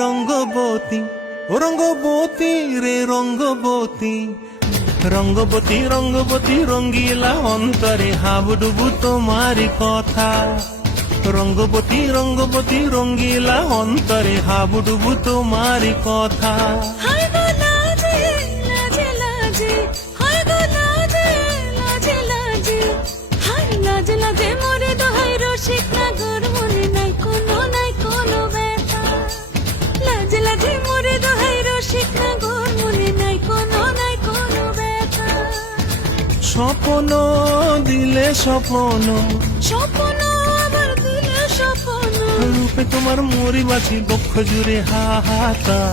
রঙ্গবতী, ও রঙ্গবতী রে রঙ্গবতী, রঙ্গবতী রঙ্গবতী রঙ্গিলা অন্তরে হাবুডুবু তোমারি কথা। রঙ্গবতী রঙ্গবতী রঙ্গিলা অন্তরে হাবুডুবু তোমারি কথা। হায় গো লাজে লাজে লাজে, হায় গো লাজে লাজে লাজে, হায় লাজে লাজে মোরে দোহাই রসিক নাগর মনে নাই কোনো ব্যথা। লাজে লাজে মোরে দোহাই রসিক নাগর মনে নাই কোনো ব্যথা। স্বপ্ন দিলে স্বপ্ন, স্বপ্ন আবার দিলে স্বপ্ন, রূপে তোমার মরি বাছি বক্ষ জুড়ে হাহাকার।